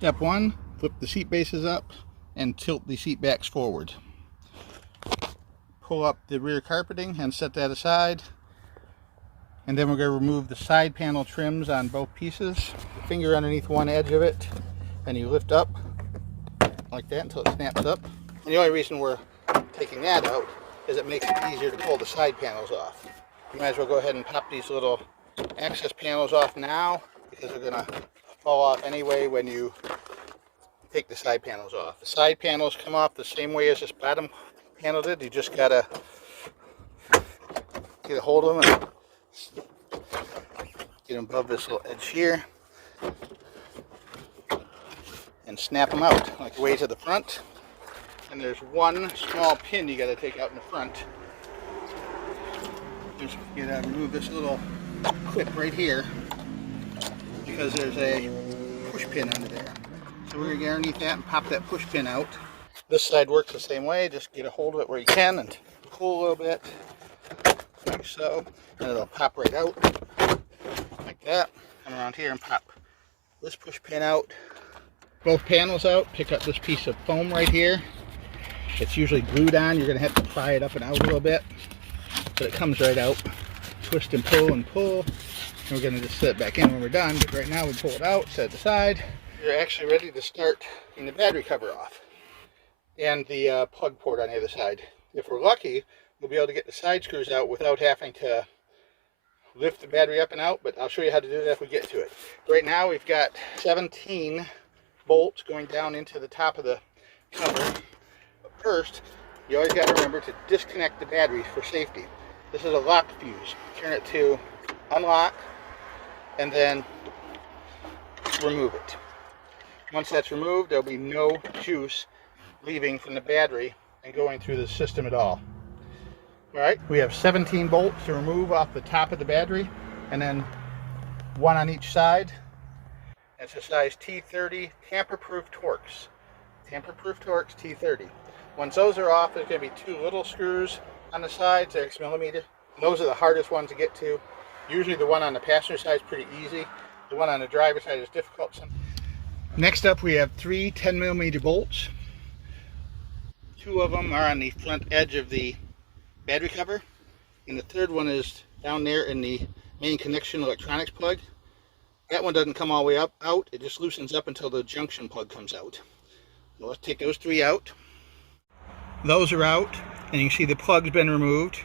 Step 1, flip the seat bases up and tilt the seat backs forward. Pull up the rear carpeting and set that aside. And then we're going to remove the side panel trims on both pieces. Finger underneath one edge of it, and you lift up like that until it snaps up. And the only reason we're taking that out is it makes it easier to pull the side panels off. You might as well go ahead and pop these little access panels off now, because they're going to fall off anyway when you take the side panels off. The side panels come off the same way as this bottom panel did. You just got to get a hold of them and get them above this little edge here and snap them out like way to the front. And there's one small pin you got to take out in the front. Just you got to remove this little clip right here because there's a push pin under there. So we're going to get underneath that and pop that push pin out. This side works the same way. Just get a hold of it where you can and pull a little bit like so, and it'll pop right out like that. Come around here and pop this push pin out. Both panels out. Pick up this piece of foam right here. It's usually glued on. You're going to have to pry it up and out a little bit, but it comes right out. Twist and pull and pull. And we're going to just set it back in when we're done, but right now we pull it out, set it aside. You're actually ready to start getting the battery cover off and the plug port on the other side. If we're lucky, we'll be able to get the side screws out without having to lift the battery up and out, but I'll show you how to do that if we get to it. Right now we've got 17 bolts going down into the top of the cover. But first, you always got to remember to disconnect the battery for safety. This is a lock fuse. Turn it to unlock and then remove it. Once that's removed, there'll be no juice leaving from the battery and going through the system at all. Alright, we have 17 bolts to remove off the top of the battery, and then one on each side. That's a size T30 tamper-proof Torx. Tamper-proof Torx T30. Once those are off, there's going to be two little screws on the sides, 6mm. Those are the hardest ones to get to. Usually the one on the passenger side is pretty easy. The one on the driver's side is difficult. Next up, we have three 10mm bolts. Two of them are on the front edge of the battery cover, and the third one is down there in the main connection electronics plug. That one doesn't come all the way out, it just loosens up until the junction plug comes out. So let's take those three out. Those are out, and you can see the plug's been removed,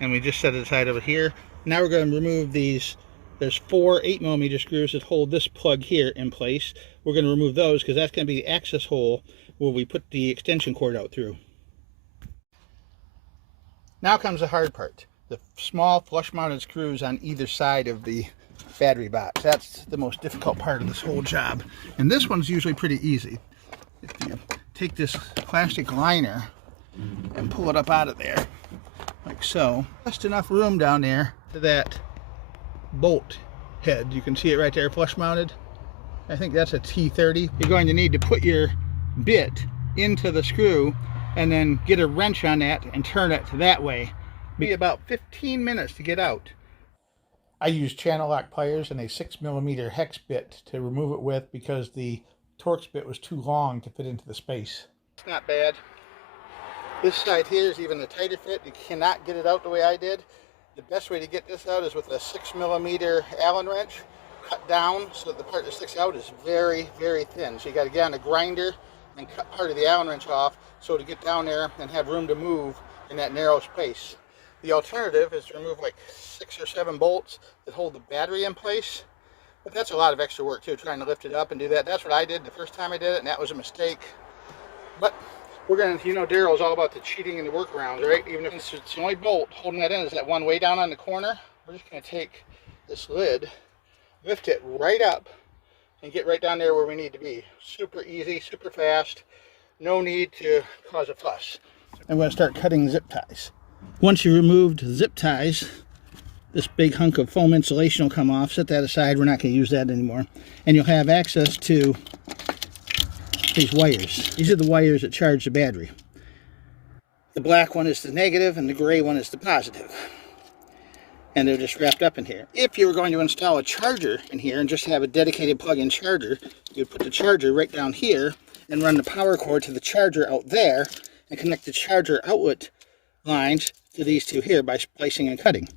and we just set it aside over here. Now we're going to remove these. There's four 8mm screws that hold this plug here in place. We're going to remove those because that's going to be the access hole where we put the extension cord out through. Now comes the hard part. The small flush mounted screws on either side of the battery box. That's the most difficult part of this whole job. And this one's usually pretty easy. If you take this plastic liner and pull it up out of there, like so, just enough room down there to that bolt head. You can see it right there, flush mounted. I think that's a T30. You're going to need to put your bit into the screw and then get a wrench on that and turn it that way. Be about 15 minutes to get out. I used channel lock pliers and a 6mm hex bit to remove it with because the Torx bit was too long to fit into the space. It's not bad. This side here is even a tighter fit. You cannot get it out the way I did. The best way to get this out is with a 6mm Allen wrench, cut down so that the part that sticks out is very, very thin. So you got to get on a grinder and cut part of the Allen wrench off so to get down there and have room to move in that narrow space. The alternative is to remove like 6 or 7 bolts that hold the battery in place. But that's a lot of extra work too, trying to lift it up and do that. That's what I did the first time I did it, and that was a mistake. But we're going to, you know, Daryl's all about the cheating and the workarounds, right? Even if it's the only bolt holding that in is that one way down on the corner. We're just going to take this lid, lift it right up, and get right down there where we need to be. Super easy, super fast. No need to cause a fuss. I'm going to start cutting zip ties. Once you removed zip ties, this big hunk of foam insulation will come off. Set that aside. We're not going to use that anymore. And you'll have access to these wires. These are the wires that charge the battery. The black one is the negative and the gray one is the positive. and they're just wrapped up in here. If you were going to install a charger in here and just have a dedicated plug-in charger, you'd put the charger right down here and run the power cord to the charger out there and connect the charger outlet lines to these two here by splicing and cutting.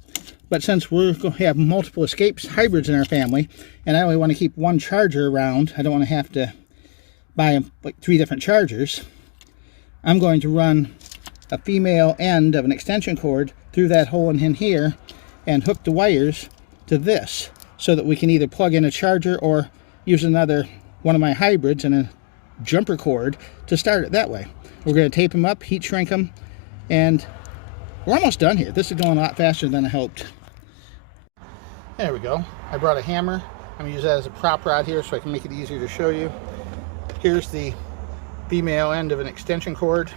But since we're going to have multiple Escapes hybrids in our family, and I only want to keep one charger around, I don't want to have to buy like 3 different chargers, I'm going to run a female end of an extension cord through that hole in here and hook the wires to this so that we can either plug in a charger or use one of my hybrids and a jumper cord to start it that way. We're going to tape them up, heat shrink them, and we're almost done here. This is going a lot faster than I hoped. There we go. I brought a hammer. I'm going to use that as a prop rod here so I can make it easier to show you. Here's the female end of an extension cord.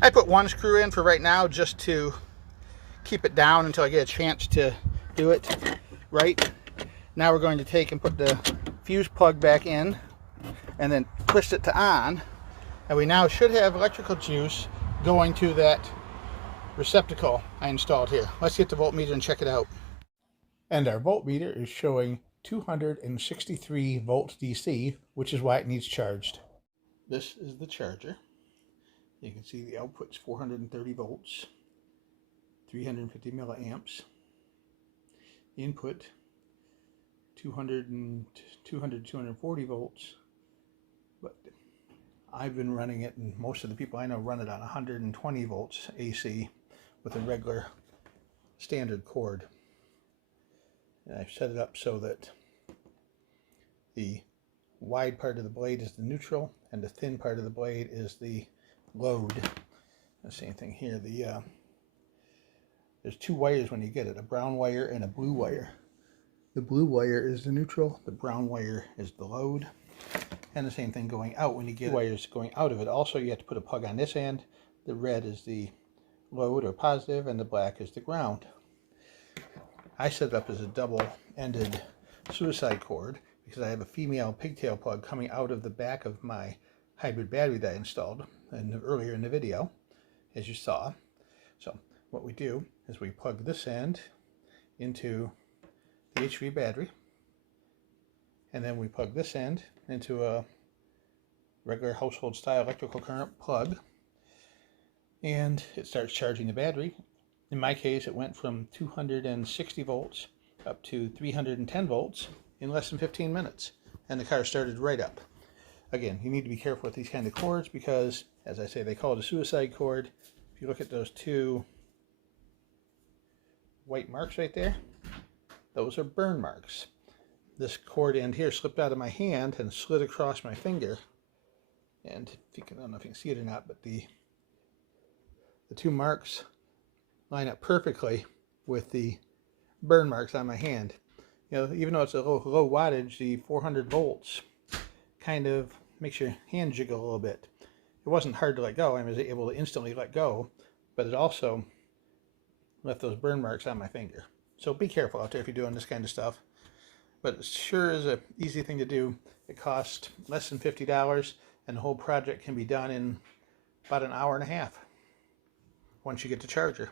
I put 1 screw in for right now just to keep it down until I get a chance to do it right. Now we're going to take and put the fuse plug back in and then twist it to on, and we now should have electrical juice going to that receptacle I installed here. Let's get the voltmeter and check it out. And our voltmeter is showing 263 volts DC, which is why it needs charged. This is the charger. You can see the output's 430 volts, 350 milliamps. Input 240 volts. But I've been running it, and most of the people I know run it on 120 volts AC with a regular standard cord. And I've set it up so that the wide part of the blade is the neutral and the thin part of the blade is the load. The same thing here. There's 2 wires when you get it, a brown wire and a blue wire. The blue wire is the neutral, the brown wire is the load. And the same thing going out when you get wires going out of it. Also, you have to put a plug on this end. The red is the load or positive, and the black is the ground. I set it up as a double-ended suicide cord because I have a female pigtail plug coming out of the back of my hybrid battery that I installed earlier in the video, as you saw. So what we do is we plug this end into the HV battery, and then we plug this end into a regular household style electrical current plug, and it starts charging the battery. In my case, it went from 260 volts up to 310 volts in less than 15 minutes, and the car started right up. Again, you need to be careful with these kind of cords because, as I say, they call it a suicide cord. If you look at those 2 white marks right there, those are burn marks. This cord end here slipped out of my hand and slid across my finger, and I don't know if you can see it or not, but the 2 marks line up perfectly with the burn marks on my hand. You know, even though it's a low wattage, the 400 volts kind of makes your hand jiggle a little bit. It wasn't hard to let go. I was able to instantly let go, but it also left those burn marks on my finger. So be careful out there if you're doing this kind of stuff. But it sure is an easy thing to do. It costs less than $50, and the whole project can be done in about an hour and a half once you get the charger.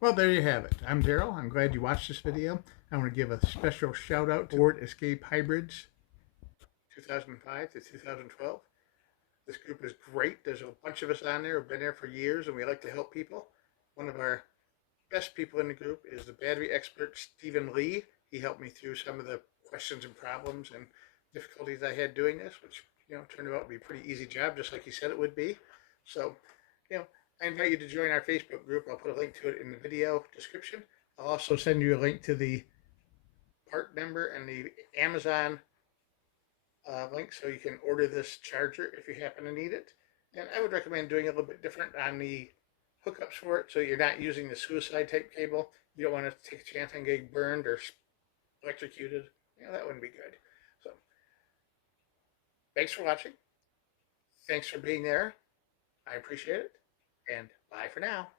Well, there you have it. I'm Daryl. I'm glad you watched this video. I want to give a special shout out to Ford Escape Hybrids 2005 to 2012. This group is great. There's a bunch of us on there who've been there for years, and we like to help people. One of our best people in the group is the battery expert Stephen Lee. He helped me through some of the questions and problems and difficulties I had doing this, which turned out to be a pretty easy job, just like he said it would be. So, I invite you to join our Facebook group. I'll put a link to it in the video description. I'll also send you a link to the part number and the Amazon link so you can order this charger if you happen to need it. And I would recommend doing it a little bit different on the hookups for it, so you're not using the suicide type cable. You don't want to take a chance on getting burned or electrocuted. That wouldn't be good. So thanks for watching. Thanks for being there. I appreciate it. And bye for now.